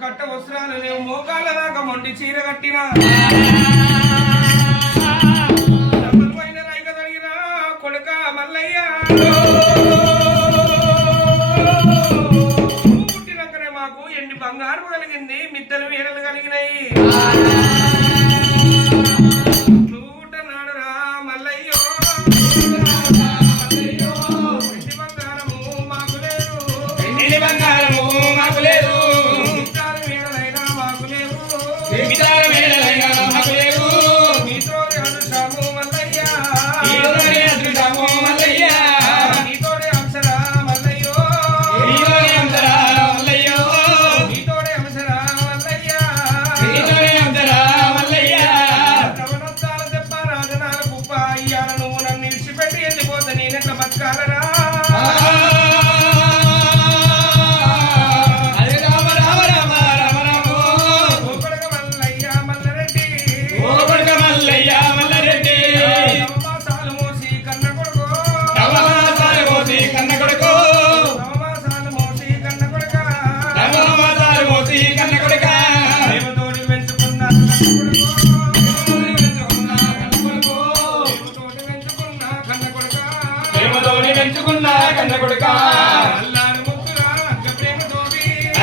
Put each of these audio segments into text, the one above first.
కట్ట వస్త్రాలు లేవు మోకాళ్ళ దాకా మొండి చీర కట్టినా రైక తగిన కొడుక మల్లయ్య పుట్టినాకనే మాకు ఎన్ని బంగారు కలిగింది మిద్దెలు వీరలు కలిగినాయి నువ్వు పుట్టన్నాడు రా మల్లయ్యో ఎన్ని బంగారము మాకు లేదు ఎన్ని బంగారము మాకు లేదు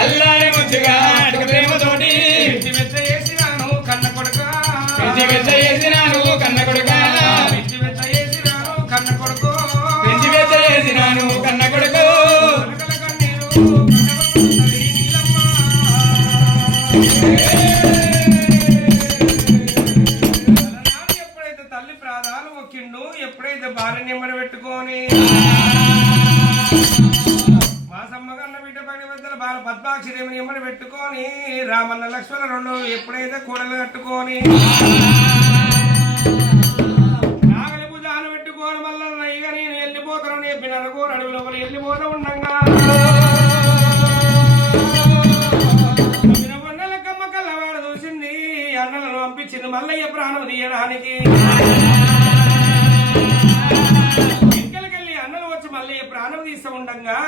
అల్లారి ముచ్చుగా అటుక ప్రేమతోటి చేసినాను కన్న కొడుక చేసినాను కన్న కొడుక కన్న కొడుకు చేసినాను కన్న కొడుకు ఎప్పుడైతే తల్లి ప్రాణాలు మొక్కిండు ఎప్పుడైతే భార్య నెమ్మడి పెట్టుకొని బాల పద్మాక్షరేమిని ఎమ్మని పెట్టుకొని రామన్న లక్ష్మణ రెండు ఎప్పుడైతే కూడలు కట్టుకొని నాగలి భుజాలు పెట్టుకొని మళ్ళీ ఇక నేను వెళ్ళిపోతానని చెప్పి నలుగురు అడవి లోపల వెళ్ళిపోతూ ఉండంగా లెక్కమ్మ కల్లవాడు చూసింది అన్నలను పంపించింది మల్లయ్య ప్రాణం తీయడానికి ఇంకెళ్ళకెళ్ళి అన్నలు వచ్చి మల్లయ్య ప్రాణం తీస్తూ ఉండంగా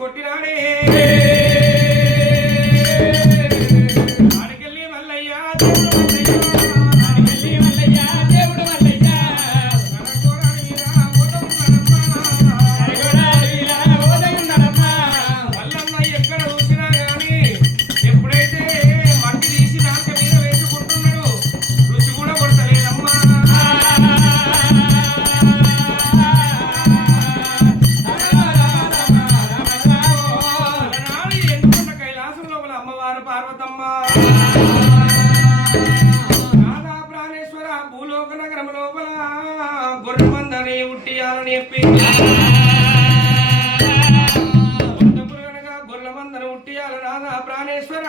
కొట్టినాడే ఆడికెళ్ళి మల్లయ్య దేవుడు మల్లయ్య మల్లమ్మ ఎక్కడ చూసినా గాని ఎప్పుడైతే మట్టి తీసి నాక మీద వేసుకుంటున్నాడు రుచి కూడా కొడతలేదమ్మా పార్వతమ్మ రాధా ప్రాణేశ్వర భూలోక నగరం లోపల గొర్రెమందని ఉట్టియాలని చెప్పి గొర్రెమందని ఉట్టియాల రాధా ప్రాణేశ్వర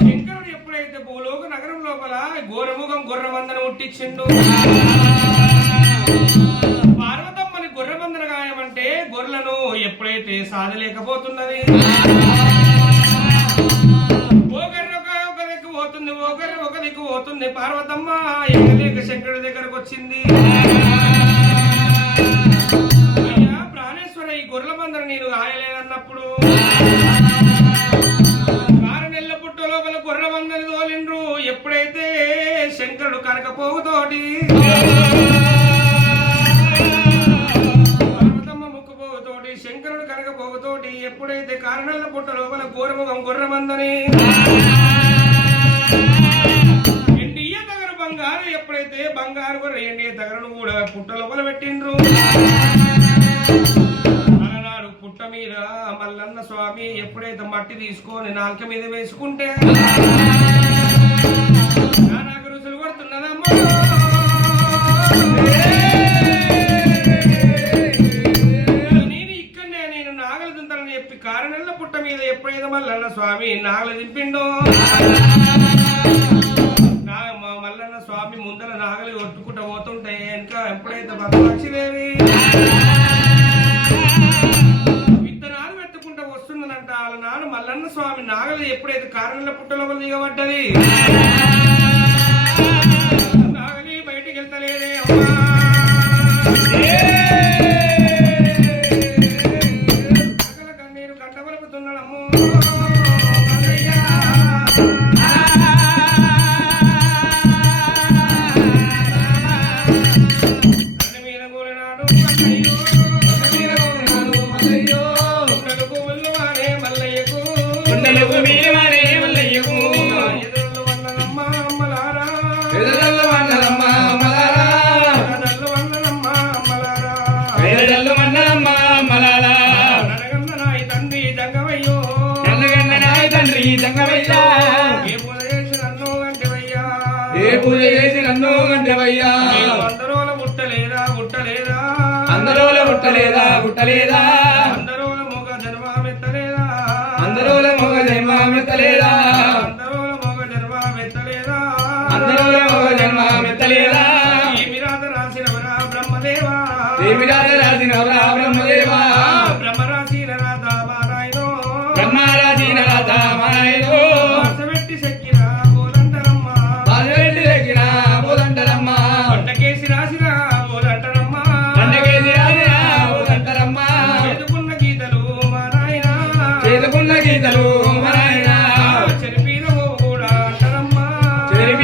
శంకరుడు ఎప్పుడైతే భూలోక నగరం లోపల గోరముఖం గొర్రెమందని ఉట్టించిండు పార్వతమ్మని గొర్రెమందన గాయమంటే గొర్రెలను ఎప్పుడైతే సాధలేకపోతున్నది ఒక దిక్కు పోతుంది ఒక దిక్కు పోతుంది పార్వతమ్మ ఏకదేక శంకరుడి దగ్గరకు వచ్చింది అయ్యా ప్రాణేశ్వర ఈ గొర్రెల మందర నేను గాయలేదన్నప్పుడు 6 నెలల పుట్ట లోపల గొర్రెల మందని తోలిండ్రు ఎప్పుడైతే శంకరుడు కనకపోతోటి శంకరుడు కనకపోతోటి ఎప్పుడైతే కారణాల పుట్ట లోపల గోరముఖం గొర్రెమందని ఎండియ తగరు బంగారు ఎప్పుడైతే బంగారు గొర్రె ఎండియ తగరును కూడా పుట్ట లోపల పెట్టిండ్రు అలనాడు పుట్ట మీద మల్లన్న స్వామి ఎప్పుడైతే మట్టి తీసుకొని నాలుక మీద వేసుకుంటే నాకు రుచులు కొడుతున్నదమ్మా కారణంలో పుట్ట మీద ఎప్పుడైతే మల్లన్న స్వామి నాగలు దింపిండో మల్లన్న స్వామి ముందర నాగలి కొట్టుకుంటూ పోతుంటే ఇంకా ఎప్పుడైతే భద్రలక్ష్మీదేవి విత్తనాలు పెట్టుకుంటూ వస్తున్నదంట నాడు మల్లన్న స్వామి నాగలి ఎప్పుడైతే కారణంలో పుట్ట లోపల దిగబడ్డది నాగలి బయటికి వెళ్తలేదే అమ్మా కన్నీరు కట్టబలుపుతున్నాడమ్మో ఏ పూజ చేసి నన్ను గంటవయ్యా అందరోల ముట్టలేదా ముట్టలేదా అందరోల ముట్టలేదా ముట్టలేదా అందరోల మొగ జన్మమెత్తలేదా అందరోల మొగ జన్మమెత్తలేదా అందరోల మొగ జన్మమెత్తలేదా అందరోల మొగ జన్మమెత్తలేదా ఏమి రాత రాసినవరా బ్రహ్మదేవా ఏమి రాత రాసినవరా బ్రహ్మదేవా